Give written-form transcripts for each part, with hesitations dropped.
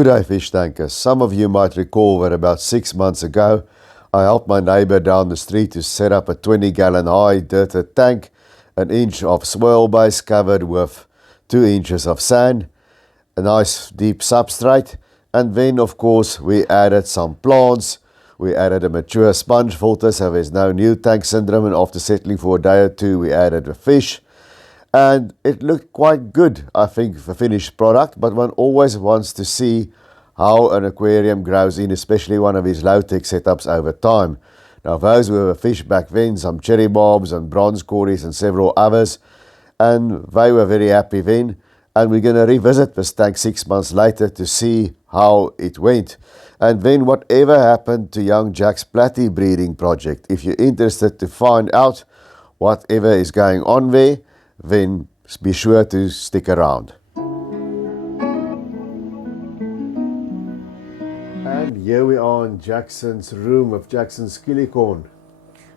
Good day, fish tankers. Some of you might recall that about 6 months ago, I helped my neighbour down the street to set up a 20-gallon high dirted tank, an inch of swirl base covered with 2 inches of sand, a nice deep substrate, and then of course we added some plants. We added a mature sponge filter so there's no new tank syndrome, and after settling for a day or two we added the fish. And it looked quite good, I think, the finished product, but one always wants to see how an aquarium grows in, especially one of these low-tech setups over time. Now, those were the fish back then, some cherry bobs and bronze cories and several others, and they were very happy then. And we're going to revisit this tank 6 months later to see how it went. And then whatever happened to young Jack's platy breeding project, if you're interested to find out whatever is going on there, then be sure to stick around. And here we are in Jackson's room with Jackson's skillicorn.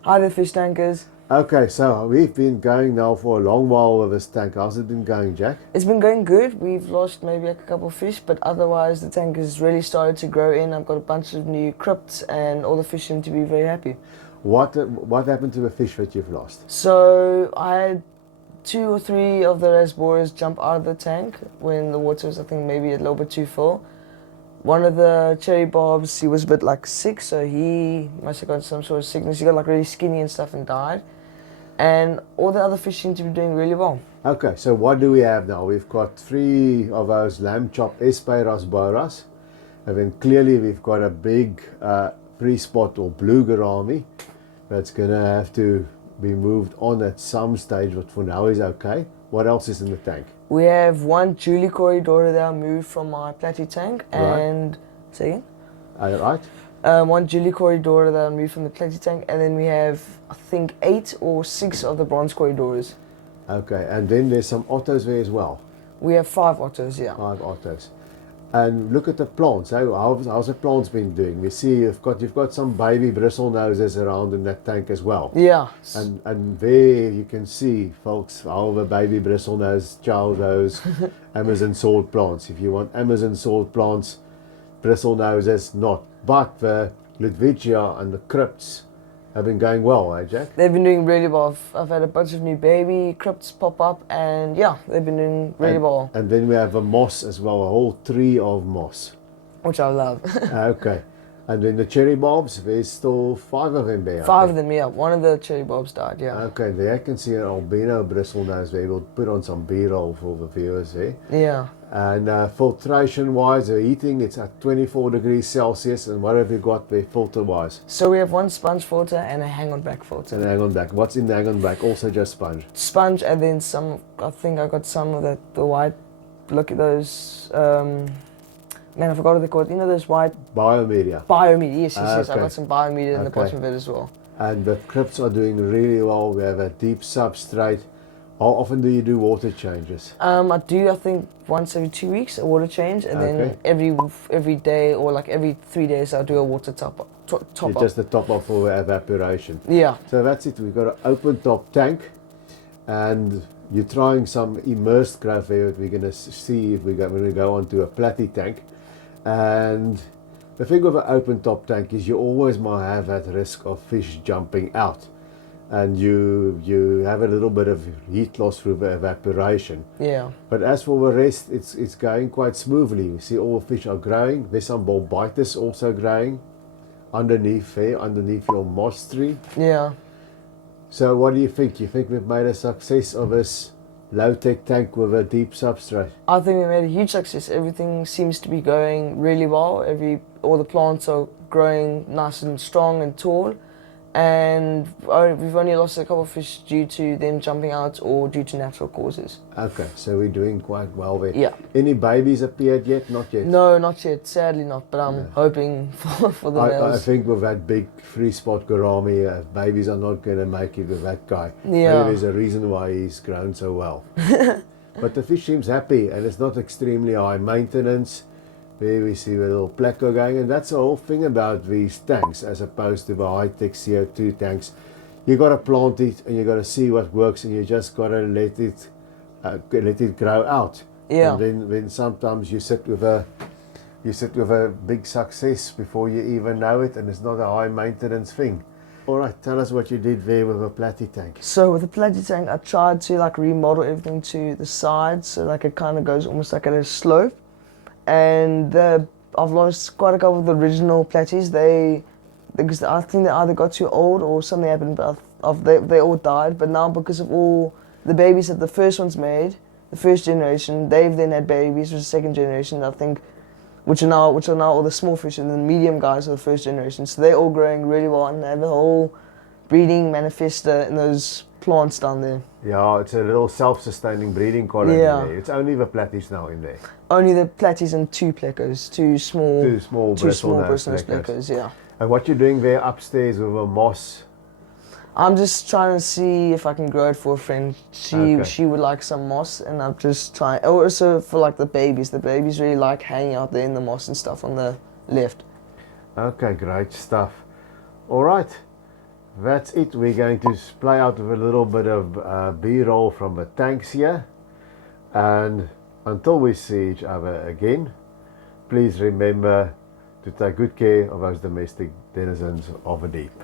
Hi there, fish tankers. Okay, so we've been going now for a long while with this tank. How's it been going, Jack? It's been going good. We've lost maybe a couple of fish, but otherwise the tank has really started to grow in. I've got a bunch of new crypts and all the fish seem to be very happy. What happened to the fish that you've lost? So I had 2 or 3 of the rasboras jump out of the tank when the water was, I think, maybe a little bit too full. One of the cherry bobs, he was a bit like sick, so he must have got some sort of sickness. He got like really skinny and stuff and died. And all the other fish seem to be doing really well. Okay, so what do we have now? We've got 3 of those lamb chop Espe rasboras, and then clearly we've got a big pre-spot or blue gourami that's going to have to be moved on at some stage, but for now is okay. What else is in the tank? We have 1 Julie corridor that I moved from my platy tank, and Right. Right? 1 Julie corridor that I moved from the platy tank, and then we have, I think, 8 or 6 of the bronze corridors. Okay, and then there's some ottos there as well. We have 5 otters, yeah. 5 ottos. And look at the plants. How's the plants been doing? We see you've got some baby bristle noses around in that tank as well. Yeah. And there you can see, folks, how the baby bristle nose chow those Amazon salt plants. If you want Amazon salt plants, bristle noses not. But the Ludwigia and the crypts have been going well, eh, Jack? They've been doing really well. I've had a bunch of new baby crypts pop up, and yeah, they've been doing really well. And then we have a moss as well, a whole tree of moss. Which I love. Okay. And then the cherry bobs, there's still 5 of them there. 5 of them, yeah. One of the cherry bobs died, yeah. Okay, there I can see an albino bristle nose there. We'll put on some B-roll for the viewers there. Yeah. And filtration-wise, the heating, it's at 24 degrees Celsius. And what have you got there filter-wise? So we have 1 sponge filter and a hang-on-back filter. And hang-on-back. What's in the hang-on-back? Also just sponge? Sponge, and then some, I think I got some of the white, look at those, man, I forgot what they're called. You know those white... Biomedia. Biomedia, yes. Okay. I got some biomedia in the bottom of it as well. And the crypts are doing really well. We have a deep substrate. How often do you do water changes? I do, I think, once every 2 weeks, a water change, and then every day or like every 3 days I'll do a water top up. Just the top up for evaporation. Yeah. So that's it. We've got an open top tank, and you're trying some immersed growth there that we're going to see if we're going to go onto a platy tank. And the thing with an open top tank is you always might have that risk of fish jumping out, and you have a little bit of heat loss through the evaporation. Yeah. But as for the rest, it's going quite smoothly. You see all the fish are growing. There's some bulbitis also growing underneath there, underneath your moss tree. Yeah. So what do you think? You think we've made a success of this low-tech tank with a deep substrate? I think we made a huge success. Everything seems to be going really well. All the plants are growing nice and strong and tall, and we've only lost a couple of fish due to them jumping out or due to natural causes. Okay, so we're doing quite well there. Yeah. Any babies appeared yet? Not yet? No, not yet. Sadly not, but I'm hoping for the males. I think with that big free-spot gourami, babies are not going to make it with that guy. Yeah. Maybe there's a reason why he's grown so well. But the fish seems happy, and it's not extremely high maintenance. There we see the little placo going, and that's the whole thing about these tanks as opposed to the high-tech CO2 tanks. You got to plant it, and you got to see what works, and you just got to let it grow out. Yeah. And then sometimes you sit with a You sit with a big success before you even know it, and it's not a high maintenance thing. All right, tell us what you did there with a platy tank. So with the platy tank, I tried to like remodel everything to the sides, so like it kind of goes almost like at a slope. And I've lost quite a couple of the original platies. Because I think they either got too old or something happened, but they all died. But now because of all the babies that the first ones made, the first generation, they've then had babies, which is the second generation, I think, which are now all the small fish, and the medium guys are the first generation. So they're all growing really well, and they have a whole breeding manifesto in those plants down there. Yeah, it's a little self-sustaining breeding colony there. It's only the platies now in there. Only the platies and two plecos, two small bristlenose plecos, yeah. And what you're doing there upstairs with a moss? I'm just trying to see if I can grow it for a friend. She would like some moss, and I'm just trying. Also for like the babies. The babies really like hanging out there in the moss and stuff on the left. Okay, great stuff. All right, that's it. We're going to play out with a little bit of B-roll from the tanks here. And until we see each other again, please remember to take good care of those domestic denizens of the deep.